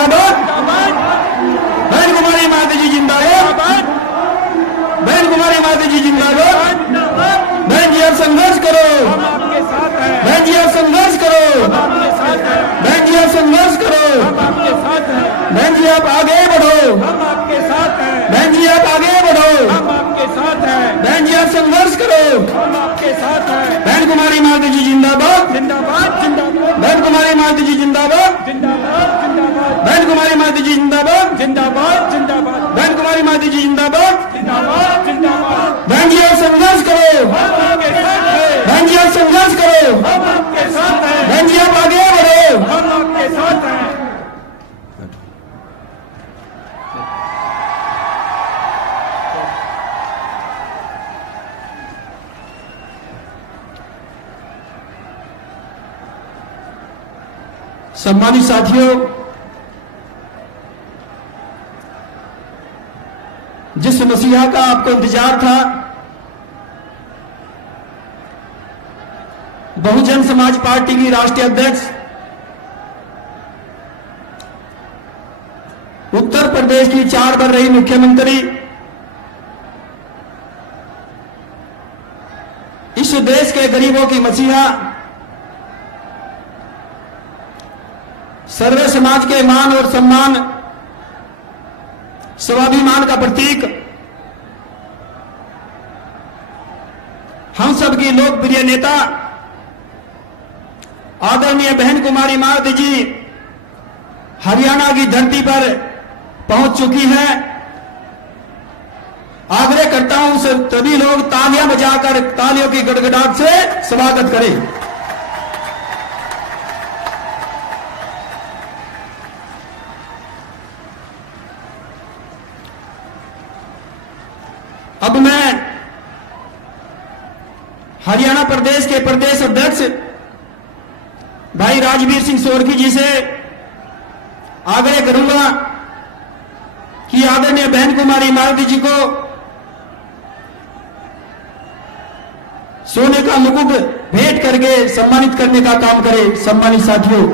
जिंदाबाद, बहन कुमारी माता जी जिंदाबाद, बहन कुमारी माता जी जिंदाबाद। बहन जी आप संघर्ष करो, बहन जी आप संघर्ष करो, बहन जी आप संघर्ष करो, बहन जी आप आगे बढ़ो, बहन जी आप आगे बढ़ो, बहन जी आप संघर्ष करो, बहन कुमारी माता जी जिंदाबाद, बहन कुमारी माता जी जिंदाबाद, बहन कुमारी माता जी जिंदाबाद, बहन कुमारी माता जी जिंदाबाद। बहन जी आप संघर्ष करो, बहन जी आप संघर्ष करो, बहन जी आप आगे बढ़ो। सम्मानित साथियों, जिस मसीहा का आपको इंतजार था, बहुजन समाज पार्टी की राष्ट्रीय अध्यक्ष, उत्तर प्रदेश की 4 बार रही मुख्यमंत्री, इस देश के गरीबों की मसीहा, सर्व समाज के मान और सम्मान, स्वाभिमान का प्रतीक, हम सब की लोकप्रिय नेता आदरणीय बहन कुमारी माता जी हरियाणा की धरती पर पहुंच चुकी हैं। आग्रह करता हूं सभी लोग तालियां बजाकर तालियों की गड़गड़ाहट से स्वागत करें। अब मैं हरियाणा प्रदेश के प्रदेश अध्यक्ष भाई राजवीर सिंह सोरकी जी से आग्रह करूंगा कि आदरणीय बहन कुमारी माता जी को सोने का मुकुट भेंट करके सम्मानित करने का काम करें। सम्मानित साथियों,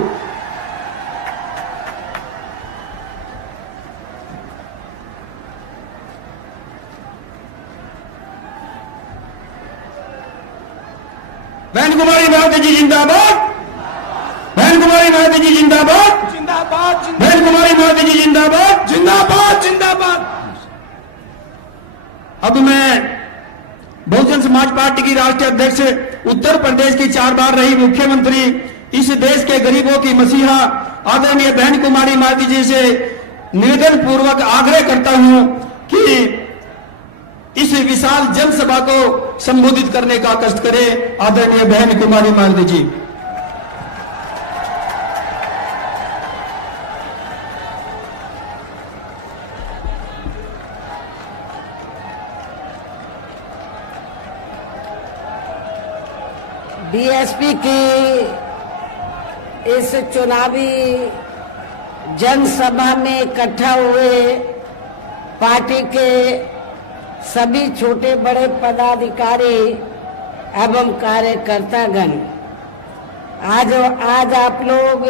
बहन कुमारी माता जी जिंदाबाद, बहन कुमारी माता जी जिंदाबाद, बहन कुमारी माता जी जिंदाबाद, जिंदाबाद। अब मैं बहुजन समाज पार्टी की राष्ट्रीय अध्यक्ष, उत्तर प्रदेश की 4 बार रही मुख्यमंत्री, इस देश के गरीबों की मसीहा आदरणीय बहन कुमारी माता जी से निवेदन पूर्वक आग्रह करता हूं कि इस विशाल जनसभा को संबोधित करने का कष्ट करें। आदरणीय बहन कुमारी माता जी। बीएसपी की इस चुनावी जनसभा में इकट्ठा हुए पार्टी के सभी छोटे बड़े पदाधिकारी एवं कार्यकर्तागण, आज आप लोग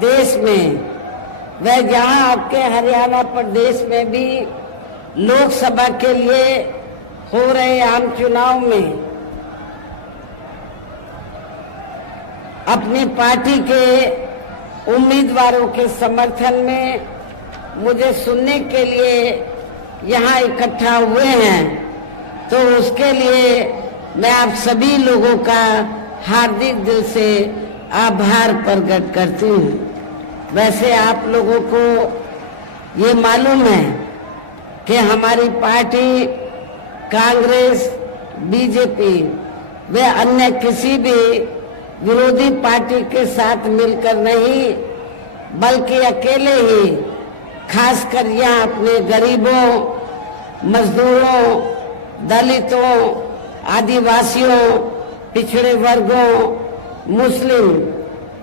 देश में व यहाँ आपके हरियाणा प्रदेश में भी लोकसभा के लिए हो रहे आम चुनाव में अपनी पार्टी के उम्मीदवारों के समर्थन में मुझे सुनने के लिए यहाँ इकट्ठा हुए हैं, तो उसके लिए मैं आप सभी लोगों का हार्दिक दिल से आभार प्रकट करती हूँ। वैसे आप लोगों को ये मालूम है कि हमारी पार्टी कांग्रेस, बीजेपी व अन्य किसी भी विरोधी पार्टी के साथ मिलकर नहीं, बल्कि अकेले ही खासकर यहाँ अपने गरीबों, मजदूरों, दलितों, आदिवासियों, पिछड़े वर्गों, मुस्लिम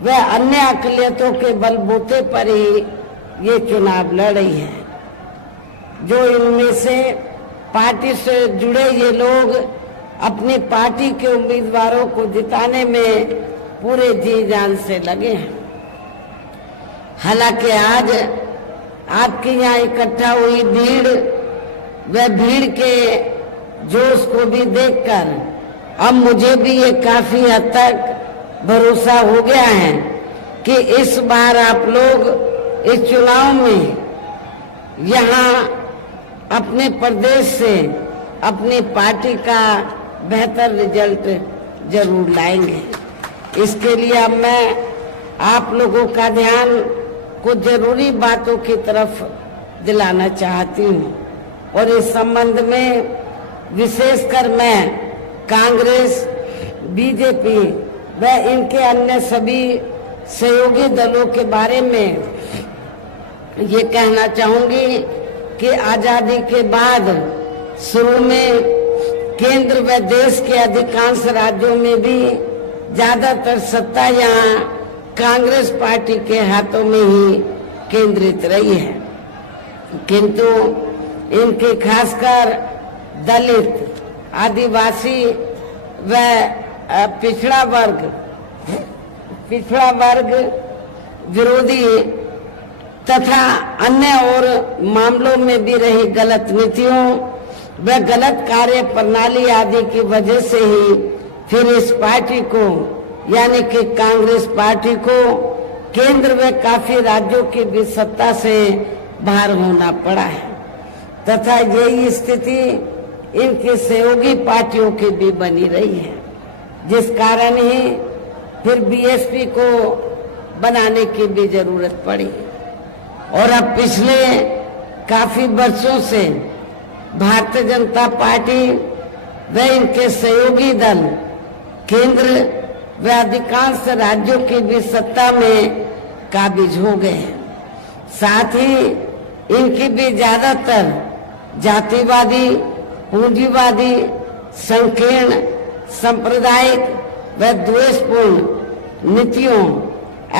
व अन्य अकलियतों के बलबूते पर ही ये चुनाव लड़ रही है। जो इनमें से पार्टी से जुड़े ये लोग अपनी पार्टी के उम्मीदवारों को जिताने में पूरे जी जान से लगे हैं। हालांकि आज आपके यहाँ इकट्ठा हुई भीड़, वह भीड़ के जोश को भी देखकर अब मुझे भी ये काफी हद तक भरोसा हो गया है कि इस बार आप लोग इस चुनाव में यहाँ अपने प्रदेश से अपनी पार्टी का बेहतर रिजल्ट जरूर लाएंगे। इसके लिए अब मैं आप लोगों का ध्यान कुछ जरूरी बातों की तरफ दिलाना चाहती हूँ और इस संबंध में विशेषकर मैं कांग्रेस, बीजेपी व इनके अन्य सभी सहयोगी दलों के बारे में ये कहना चाहूंगी कि आजादी के बाद शुरू में केंद्र व देश के अधिकांश राज्यों में भी ज्यादातर सत्ता यहाँ कांग्रेस पार्टी के हाथों में ही केंद्रित रही है, किंतु इनके खासकर दलित, आदिवासी व पिछड़ा वर्ग विरोधी तथा अन्य और मामलों में भी रही गलत नीतियों व गलत कार्य प्रणाली आदि की वजह से ही फिर इस पार्टी को यानी कि कांग्रेस पार्टी को केंद्र व काफी राज्यों की भी सत्ता से बाहर होना पड़ा है तथा यही स्थिति इनकी सहयोगी पार्टियों की भी बनी रही है, जिस कारण ही फिर बीएसपी को बनाने की भी जरूरत पड़ी और अब पिछले काफी वर्षों से भारतीय जनता पार्टी व इनके सहयोगी दल केंद्र व अधिकांश राज्यों की भी सत्ता में काबिज हो गए हैं। साथ ही इनकी भी ज्यादातर जातिवादी, पूंजीवादी, संकीर्ण, सांप्रदायिक व द्वेषपूर्ण नीतियों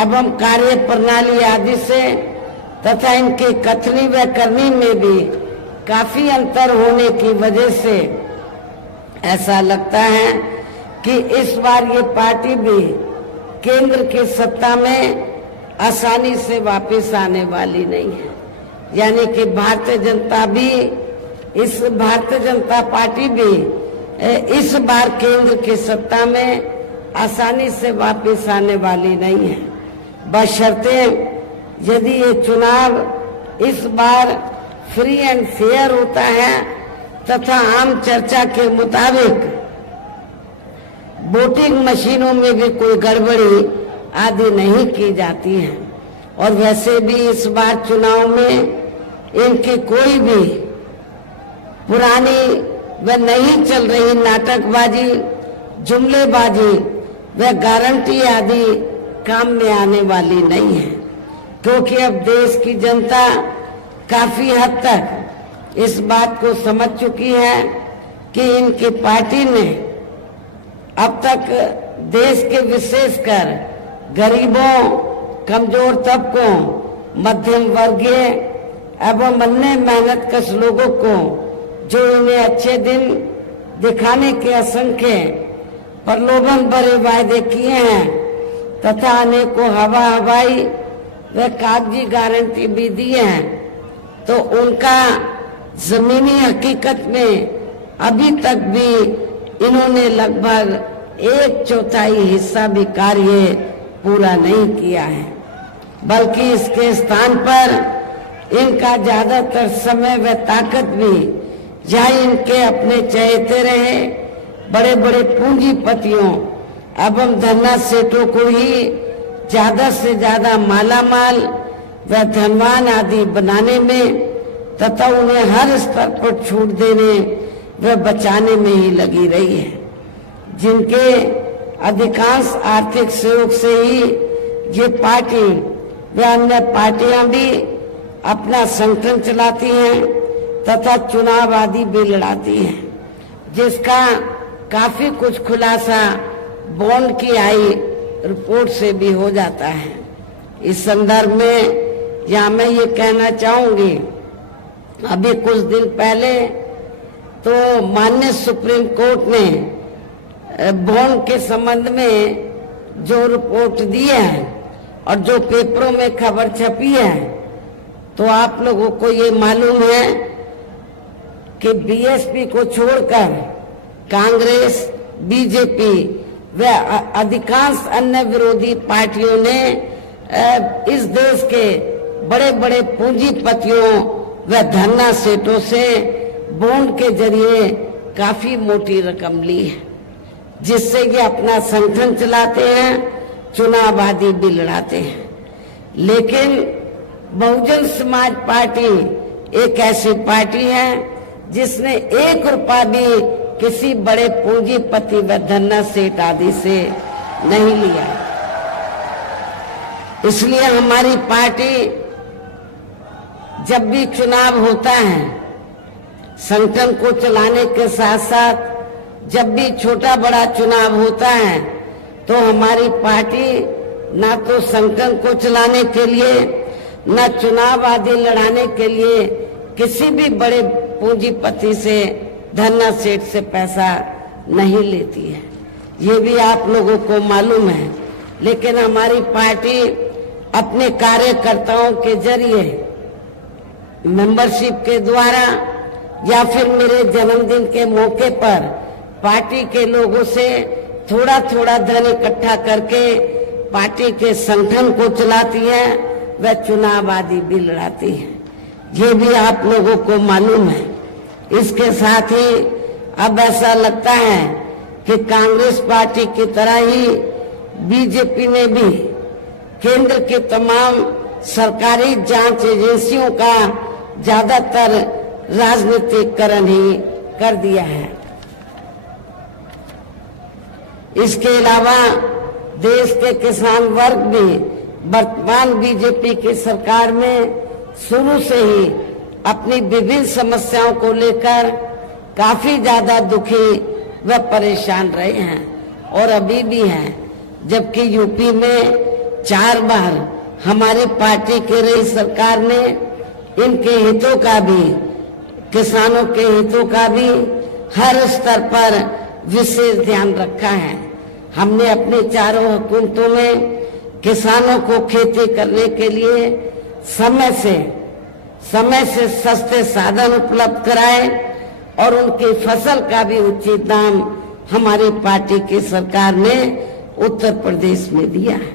एवं कार्य प्रणाली आदि से तथा इनकी कथनी व करनी में भी काफी अंतर होने की वजह से ऐसा लगता है कि इस बार ये पार्टी भी केंद्र की सत्ता में आसानी से वापस आने वाली नहीं है, यानी कि भारतीय जनता पार्टी भी इस बार केंद्र की सत्ता में आसानी से वापस आने वाली नहीं है, बशर्ते यदि ये चुनाव इस बार फ्री एंड फेयर होता है तथा आम चर्चा के मुताबिक वोटिंग मशीनों में भी कोई गड़बड़ी आदि नहीं की जाती है। और वैसे भी इस बार चुनाव में इनकी कोई भी पुरानी व नहीं चल रही नाटकबाजी, जुमलेबाजी व गारंटी आदि काम में आने वाली नहीं है, क्योंकि अब देश की जनता काफी हद तक इस बात को समझ चुकी है कि इनकी पार्टी ने अब तक देश के विशेषकर गरीबों, कमजोर तबकों, मध्यम वर्गीय एवं अन्य मेहनतकश लोगों को जो इन्हें अच्छे दिन दिखाने के असंख्य प्रलोभन भरे वायदे किए हैं तथा अनेकों हवाई व कागजी गारंटी भी दिए हैं, तो उनका जमीनी हकीकत में अभी तक भी इन्होंने लगभग 1/4 हिस्सा भी कार्य पूरा नहीं किया है, बल्कि इसके स्थान पर इनका ज्यादातर समय व ताकत भी या इनके अपने चहेते रहे बड़े बड़े पूंजीपतियों एवं धन्ना सेठों को ही ज्यादा से ज्यादा मालामाल व धनवान आदि बनाने में तथा उन्हें हर स्तर पर छूट देने व बचाने में ही लगी रही है, जिनके अधिकांश आर्थिक सहयोग से ही ये पार्टी व अन्य पार्टियां भी अपना संगठन चलाती हैं तथा चुनाव आदि भी लड़ाती हैं, जिसका काफी कुछ खुलासा बॉन्ड की आई रिपोर्ट से भी हो जाता है। इस संदर्भ में यहाँ मैं ये कहना चाहूंगी, अभी कुछ दिन पहले तो माननीय सुप्रीम कोर्ट ने बॉन्ड के संबंध में जो रिपोर्ट दी है और जो पेपरों में खबर छपी है, तो आप लोगों को ये मालूम है कि बीएसपी को छोड़कर कांग्रेस, बीजेपी व अधिकांश अन्य विरोधी पार्टियों ने इस देश के बड़े बड़े पूंजीपतियों व धन्ना सेठों से बॉन्ड के जरिए काफी मोटी रकम ली है, जिससे ये अपना संगठन चलाते हैं, चुनाव आदि भी लड़ाते हैं। लेकिन बहुजन समाज पार्टी एक ऐसी पार्टी है जिसने 1 रुपया भी किसी बड़े पूंजीपति व धन्ना सेठ आदि से नहीं लिया। इसलिए हमारी पार्टी जब भी चुनाव होता है, संगठन को चलाने के साथ साथ जब भी छोटा बड़ा चुनाव होता है, तो हमारी पार्टी ना तो संगठन को चलाने के लिए, न चुनाव आदि लड़ाने के लिए किसी भी बड़े पूंजीपति से, धन्ना सेठ से पैसा नहीं लेती है। ये भी आप लोगों को मालूम है। लेकिन हमारी पार्टी अपने कार्यकर्ताओं के जरिए, मेंबरशिप के द्वारा या फिर मेरे जन्मदिन के मौके पर पार्टी के लोगों से थोड़ा थोड़ा धन इकट्ठा करके पार्टी के संगठन को चलाती है व चुनाव आदि भी लड़ाती है। ये भी आप लोगों को मालूम है। इसके साथ ही अब ऐसा लगता है कि कांग्रेस पार्टी की तरह ही बीजेपी ने भी केंद्र के तमाम सरकारी जांच एजेंसियों का ज्यादातर राजनीतिकरण ही कर दिया है। इसके अलावा देश के किसान वर्ग भी वर्तमान बीजेपी की सरकार में शुरू से ही अपनी विभिन्न समस्याओं को लेकर काफी ज्यादा दुखी व परेशान रहे हैं और अभी भी हैं। जबकि यूपी में 4 बार हमारी पार्टी की रही सरकार ने इनके हितों का भी, किसानों के हितों का भी हर स्तर पर विशेष ध्यान रखा है। हमने अपने चारों हुकूमतों में किसानों को खेती करने के लिए समय से सस्ते साधन उपलब्ध कराए और उनकी फसल का भी उचित दाम हमारी पार्टी की सरकार ने उत्तर प्रदेश में दिया है।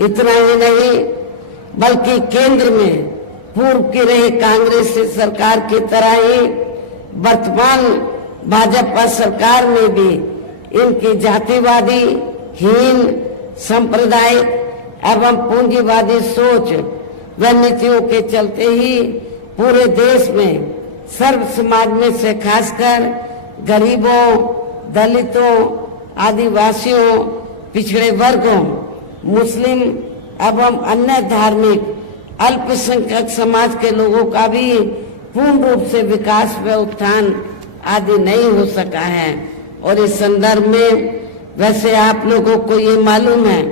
इतना ही नहीं, बल्कि केंद्र में पूर्व की रही कांग्रेस सरकार की तरह ही वर्तमान भाजपा सरकार में भी इनकी जातिवादी, हीन, सांप्रदायिक एवं पूंजीवादी सोच व नीतियों के चलते ही पूरे देश में सर्व समाज में से खासकर गरीबों, दलितों, आदिवासियों, पिछड़े वर्गों, मुस्लिम एवं अन्य धार्मिक अल्पसंख्यक समाज के लोगों का भी पूर्ण रूप से विकास व उत्थान आदि नहीं हो सका है। और इस संदर्भ में वैसे आप लोगों को ये मालूम है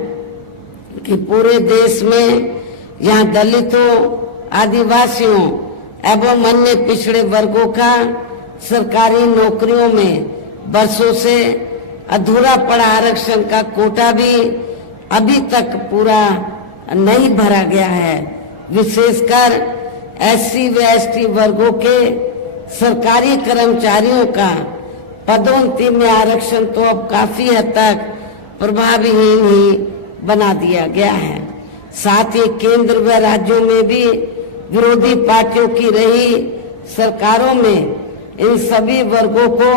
कि पूरे देश में यहाँ दलितों, आदिवासियों एवं अन्य पिछड़े वर्गों का सरकारी नौकरियों में वर्षों से अधूरा पड़ा आरक्षण का कोटा भी अभी तक पूरा नहीं भरा गया है। विशेषकर एससी व एसटी वर्गों के सरकारी कर्मचारियों का पदोन्नति में आरक्षण तो अब काफी हद तक प्रभावहीन ही बना दिया गया है। साथ ही केंद्र व राज्यों में भी विरोधी पार्टियों की रही सरकारों में इन सभी वर्गों को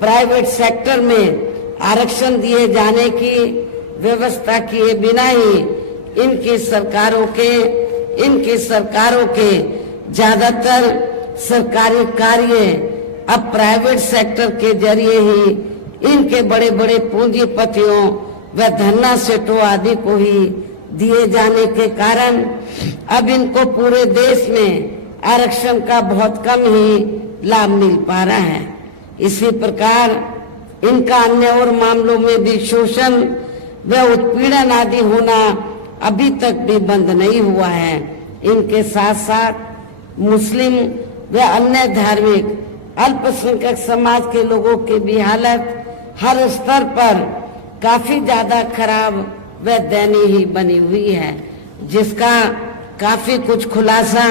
प्राइवेट सेक्टर में आरक्षण दिए जाने की व्यवस्था किए बिना ही इनकी सरकारों के ज्यादातर सरकारी कार्य अब प्राइवेट सेक्टर के जरिए ही इनके बड़े बड़े पूंजीपतियों व धन्ना सेठों आदि को ही दिए जाने के कारण अब इनको पूरे देश में आरक्षण का बहुत कम ही लाभ मिल पा रहा है। इसी प्रकार इनका अन्य और मामलों में भी शोषण व उत्पीड़न आदि होना अभी तक भी बंद नहीं हुआ है। इनके साथ साथ मुस्लिम व अन्य धार्मिक अल्पसंख्यक समाज के लोगों की भी हालत हर स्तर पर काफी ज्यादा खराब वह दयनीय ही बनी हुई है, जिसका काफी कुछ खुलासा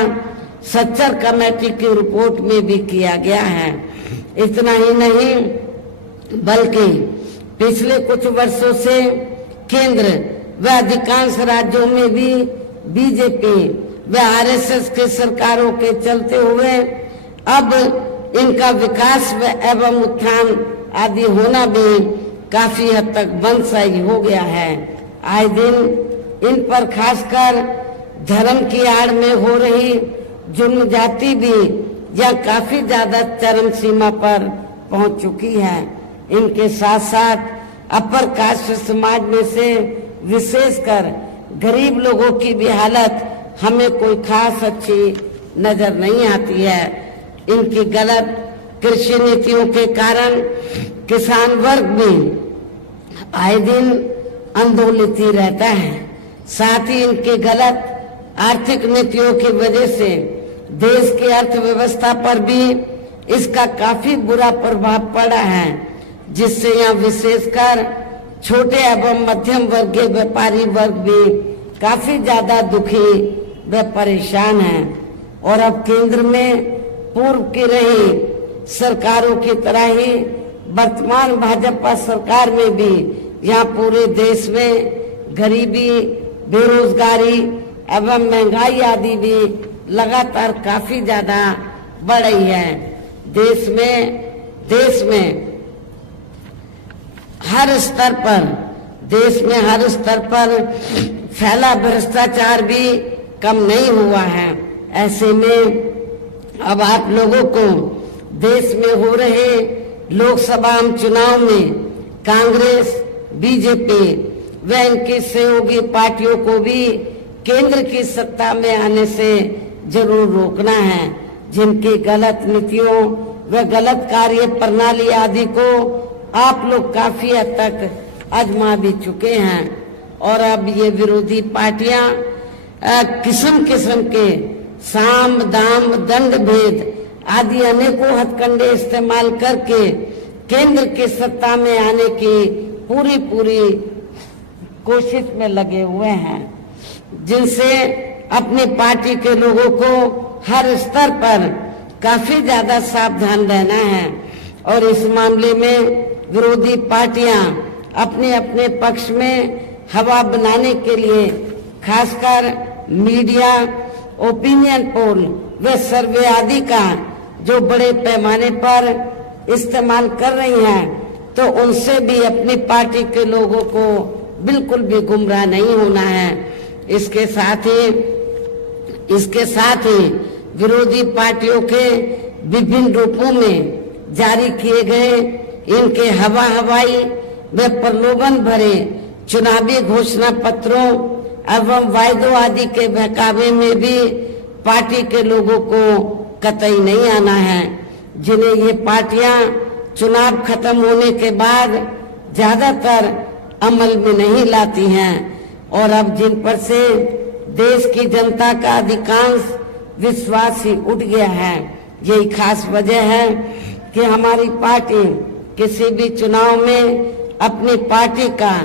सच्चर कमेटी की रिपोर्ट में भी किया गया है। इतना ही नहीं बल्कि पिछले कुछ वर्षों से केंद्र व अधिकांश राज्यों में भी बीजेपी व आरएसएस के सरकारों के चलते हुए अब इनका विकास एवं उत्थान आदि होना भी काफी हद तक बंद सा ही हो गया है। आए दिन इन पर खासकर धर्म की आड़ में हो रही जुल्म जाति भी यह काफी ज्यादा चरम सीमा पर पहुंच चुकी है। इनके साथ साथ अपर कास्ट समाज में से विशेषकर गरीब लोगों की भी हालत हमें कोई खास अच्छी नजर नहीं आती है। इनकी गलत कृषि नीतियों के कारण किसान वर्ग भी आए दिन आंदोलित ही रहता है। साथ ही इनकी गलत आर्थिक नीतियों की वजह से देश की अर्थव्यवस्था पर भी इसका काफी बुरा प्रभाव पड़ा है, जिससे यहाँ विशेषकर छोटे एवं मध्यम वर्गीय व्यापारी वर्ग भी काफी ज्यादा दुखी व परेशान हैं। और अब केंद्र में पूर्व की रही सरकारों की तरह ही वर्तमान भाजपा सरकार में भी यहाँ पूरे देश में गरीबी, बेरोजगारी एवं महंगाई आदि भी लगातार काफी ज्यादा बढ़ रही है। देश में हर स्तर पर फैला भ्रष्टाचार भी कम नहीं हुआ है। ऐसे में अब आप लोगों को देश में हो रहे लोकसभा चुनाव में कांग्रेस, बीजेपी व इनकी सहयोगी पार्टियों को भी केंद्र की सत्ता में आने से जरूर रोकना है, जिनकी गलत नीतियों व गलत कार्य प्रणाली आदि को आप लोग काफी हद तक आजमा भी चुके हैं। और अब ये विरोधी पार्टियां किस्म किस्म के साम दाम दंड भेद आदि अनेकों हथकंडे इस्तेमाल करके केंद्र की सत्ता में आने की पूरी कोशिश में लगे हुए हैं, जिनसे अपनी पार्टी के लोगों को हर स्तर पर काफी ज्यादा सावधान रहना है। और इस मामले में विरोधी पार्टियां अपने अपने पक्ष में हवा बनाने के लिए खासकर मीडिया, ओपिनियन पोल व सर्वे आदि का जो बड़े पैमाने पर इस्तेमाल कर रही हैं, तो उनसे भी अपनी पार्टी के लोगों को बिल्कुल भी गुमराह नहीं होना है। इसके साथ ही विरोधी पार्टियों के विभिन्न रूपों में जारी किए गए इनके हवाई व प्रलोभन भरे चुनावी घोषणा पत्रों एवं वायदों आदि के बहकावे में भी पार्टी के लोगों को कतई नहीं आना है, जिन्हें ये पार्टियां चुनाव खत्म होने के बाद ज्यादातर अमल में नहीं लाती हैं। और अब जिन पर से देश की जनता का अधिकांश विश्वास ही उठ गया है, यही खास वजह है कि हमारी पार्टी किसी भी चुनाव में अपनी पार्टी का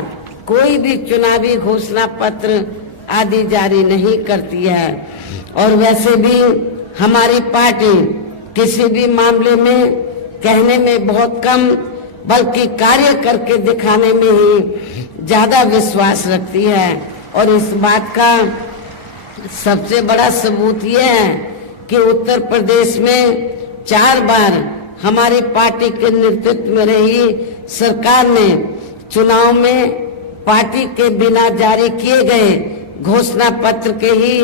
कोई भी चुनावी घोषणा पत्र आदि जारी नहीं करती है। और वैसे भी हमारी पार्टी किसी भी मामले में कहने में बहुत कम बल्कि कार्य करके दिखाने में ही ज्यादा विश्वास रखती है। और इस बात का सबसे बड़ा सबूत यह है कि उत्तर प्रदेश में 4 बार हमारी पार्टी के नेतृत्व में रही सरकार ने चुनाव में पार्टी के बिना जारी किए गए घोषणा पत्र के ही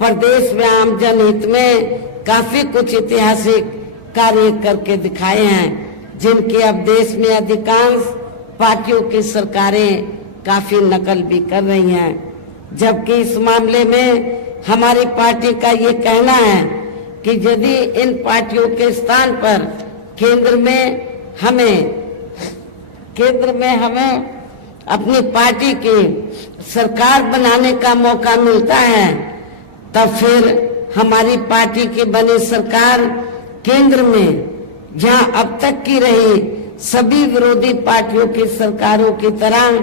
प्रदेश में आम जनहित में काफी कुछ ऐतिहासिक कार्य करके दिखाए हैं, जिनकी अब देश में अधिकांश पार्टियों की सरकारें काफी नकल भी कर रही हैं। जबकि इस मामले में हमारी पार्टी का ये कहना है कि यदि इन पार्टियों के स्थान पर केंद्र में हमें अपनी पार्टी की सरकार बनाने का मौका मिलता है, तब फिर हमारी पार्टी की बनी सरकार केंद्र में जहां अब तक की रही सभी विरोधी पार्टियों की सरकारों की तरह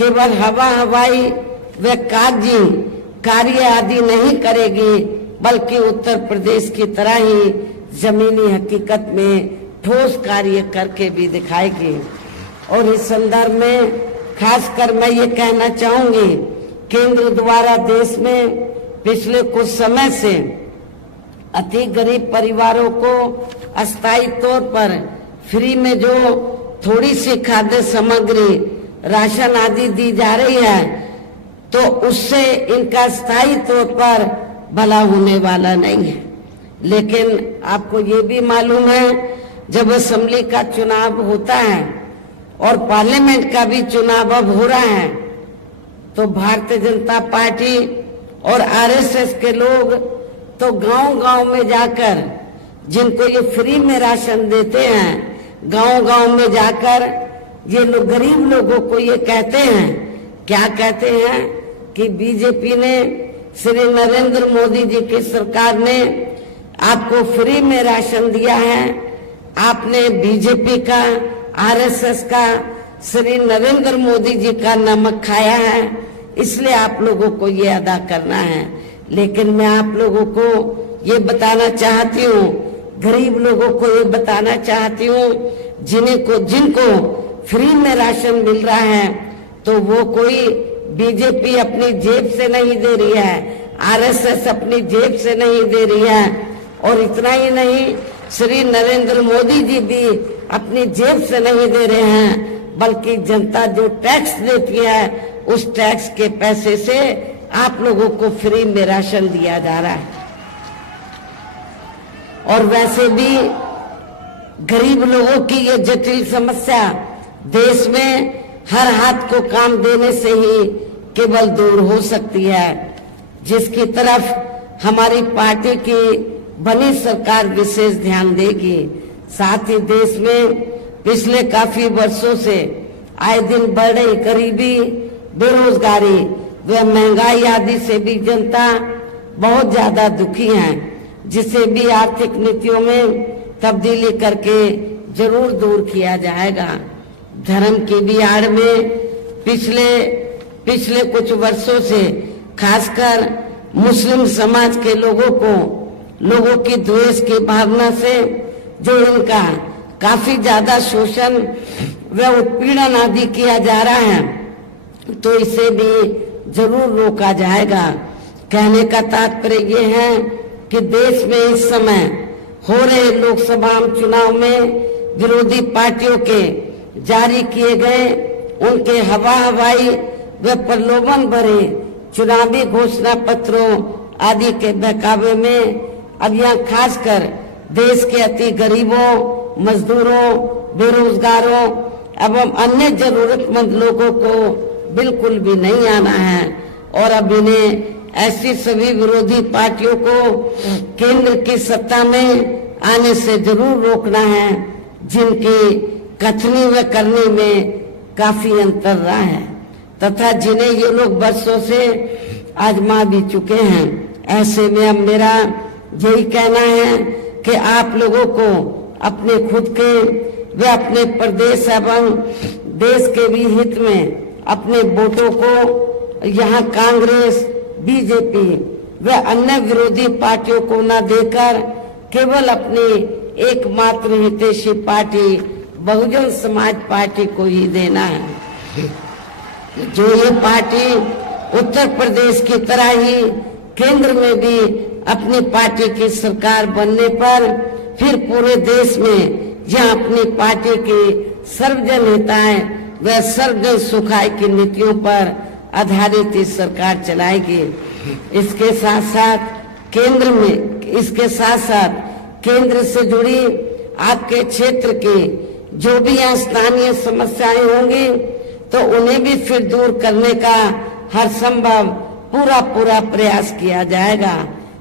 केवल हवाई व कागजी कार्य आदि नहीं करेगी, बल्कि उत्तर प्रदेश की तरह ही जमीनी हकीकत में ठोस कार्य करके भी दिखाएगी। और इस संदर्भ में खासकर मैं ये कहना चाहूंगी, केंद्र द्वारा देश में पिछले कुछ समय से अति गरीब परिवारों को अस्थायी तौर पर फ्री में जो थोड़ी सी खाद्य सामग्री, राशन आदि दी जा रही है, तो उससे इनका स्थायी तौर पर भला होने वाला नहीं है। लेकिन आपको ये भी मालूम है, जब असेंबली का चुनाव होता है और पार्लियामेंट का भी चुनाव अब हो रहा है, तो भारतीय जनता पार्टी और आरएसएस के लोग तो गांव-गांव में जाकर, जिनको ये फ्री में राशन देते हैं, गांव-गांव में जाकर ये लोग गरीब लोगों को ये कहते हैं, क्या कहते हैं कि बीजेपी ने, श्री नरेंद्र मोदी जी की सरकार ने आपको फ्री में राशन दिया है, आपने बीजेपी का, आरएसएस का, श्री नरेंद्र मोदी जी का नमक खाया है, इसलिए आप लोगों को ये अदा करना है। लेकिन मैं आप लोगों को ये बताना चाहती हूँ, गरीब लोगों को ये बताना चाहती हूँ, जिनको फ्री में राशन मिल रहा है, तो वो कोई बीजेपी अपनी जेब से नहीं दे रही है, आरएसएस अपनी जेब से नहीं दे रही है, और इतना ही नहीं, श्री नरेंद्र मोदी जी भी अपनी जेब से नहीं दे रहे हैं, बल्कि जनता जो टैक्स देती है, उस टैक्स के पैसे से आप लोगों को फ्री में राशन दिया जा रहा है। और वैसे भी गरीब लोगों की ये जटिल समस्या देश में हर हाथ को काम देने से ही केवल दूर हो सकती है, जिसकी तरफ हमारी पार्टी की बनी सरकार विशेष ध्यान देगी। साथ ही देश में पिछले काफी वर्षों से आए दिन बढ़ रही गरीबी, बेरोजगारी व महंगाई आदि से भी जनता बहुत ज्यादा दुखी है, जिसे भी आर्थिक नीतियों में तब्दीली करके जरूर दूर किया जाएगा। धर्म की भी आड़ में पिछले कुछ वर्षों से खासकर मुस्लिम समाज के लोगों की द्वेष की भावना से जो इनका काफी ज्यादा शोषण व उत्पीड़न आदि किया जा रहा है, तो इसे भी जरूर रोका जाएगा। कहने का तात्पर्य ये है कि देश में इस समय हो रहे लोकसभा चुनाव में विरोधी पार्टियों के जारी किए गए उनके हवाई व प्रलोभन भरे चुनावी घोषणा पत्रों आदि के बहकावे में अब यहाँ खासकर देश के अति गरीबों, मजदूरों, बेरोजगारों एवं अन्य जरूरतमंद लोगों को बिल्कुल भी नहीं आना है। और अब इन्हें ऐसी सभी विरोधी पार्टियों को केंद्र की सत्ता में आने से जरूर रोकना है, जिनकी कथनी व करने में काफी अंतर रहा है तथा जिन्हें ये लोग बरसों से आजमा भी चुके हैं। ऐसे में अब मेरा यही कहना है कि आप लोगों को अपने खुद के व अपने प्रदेश एवं देश के भी हित में अपने वोटों को यहाँ कांग्रेस, बीजेपी व अन्य विरोधी पार्टियों को न देकर केवल अपनी एकमात्र हितैषी पार्टी बहुजन समाज पार्टी को ही देना है, जो ये पार्टी उत्तर प्रदेश की तरह ही केंद्र में भी अपनी पार्टी की सरकार बनने पर फिर पूरे देश में यह अपनी पार्टी की सर्वजन हिताय व सर्वजन सुखाय की नीतियों पर आधारित इस सरकार चलाएगी। इसके साथ केंद्र से जुड़ी आपके क्षेत्र की जो भी यहाँ स्थानीय समस्याएं होंगी, तो उन्हें भी फिर दूर करने का हर संभव पूरा प्रयास किया जाएगा।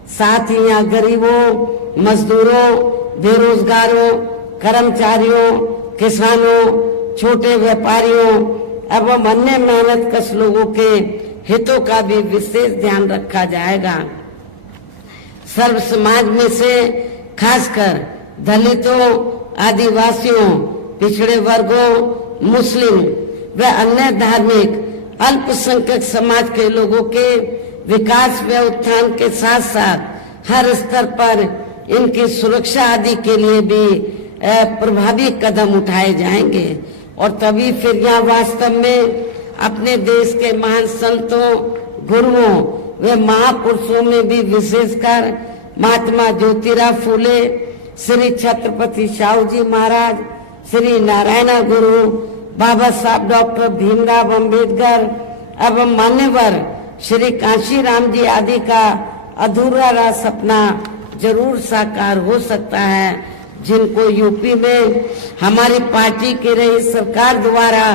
साथ ही यहाँ गरीबों, मजदूरों, बेरोजगारों, कर्मचारियों, किसानों, छोटे व्यापारियों एवं अन्य मेहनत कश लोगों के हितों का भी विशेष ध्यान रखा जाएगा। सर्व समाज में से खासकर दलितों, आदिवासियों, पिछड़े वर्गों, मुस्लिम व अन्य धार्मिक अल्पसंख्यक समाज के लोगों के विकास व उत्थान के साथ साथ हर स्तर पर इनकी सुरक्षा आदि के लिए भी प्रभावी कदम उठाए जाएंगे। और तभी फिर यहाँ वास्तव में अपने देश के महान संतों, गुरुओं व महापुरुषों में भी विशेषकर महात्मा ज्योतिराव फूले, श्री छत्रपति शाहू जी महाराज, श्री नारायण गुरु, बाबा साहब डॉक्टर भीमराव अंबेडकर एवं मान्यवर श्री कांशीराम जी आदि का अधूरा रहा सपना जरूर साकार हो सकता है, जिनको यूपी में हमारी पार्टी की रही सरकार द्वारा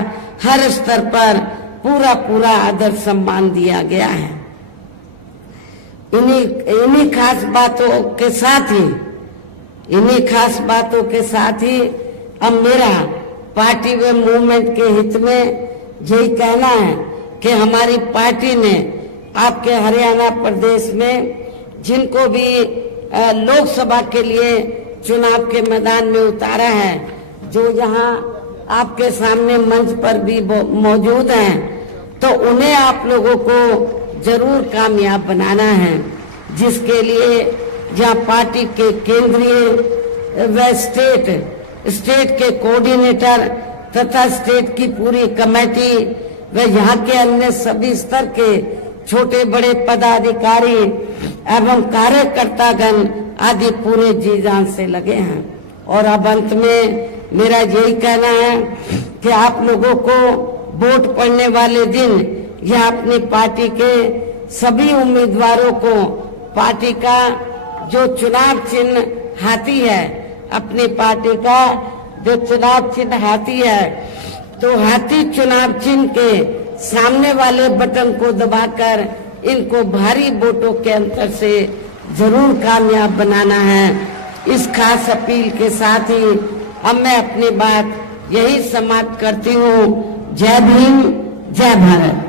हर स्तर पर पूरा आदर सम्मान दिया गया है। इन्हीं खास बातों के साथ ही अब मेरा पार्टी व मूवमेंट के हित में यही कहना है कि हमारी पार्टी ने आपके हरियाणा प्रदेश में जिनको भी लोकसभा के लिए चुनाव के मैदान में उतारा है, जो यहाँ आपके सामने मंच पर भी मौजूद हैं, तो उन्हें आप लोगों को जरूर कामयाब बनाना है, जिसके लिए जहाँ पार्टी के केंद्रीय व स्टेट के कोऑर्डिनेटर तथा स्टेट की पूरी कमेटी व यहाँ के अन्य सभी स्तर के छोटे बड़े पदाधिकारी एवं कार्यकर्तागण आदि पूरे जी जान से लगे हैं। और अब अंत में मेरा यही कहना है कि आप लोगों को वोट पड़ने वाले दिन यह अपनी पार्टी के सभी उम्मीदवारों को पार्टी का जो चुनाव चिन्ह हाथी है, अपनी पार्टी का जो चुनाव चिन्ह हाथी है, तो हाथी चुनाव चिन्ह के सामने वाले बटन को दबाकर इनको भारी वोटों के अंतर से जरूर कामयाब बनाना है। इस खास अपील के साथ ही अब मैं अपनी बात यही समाप्त करती हूँ। जय भीम, जय भारत।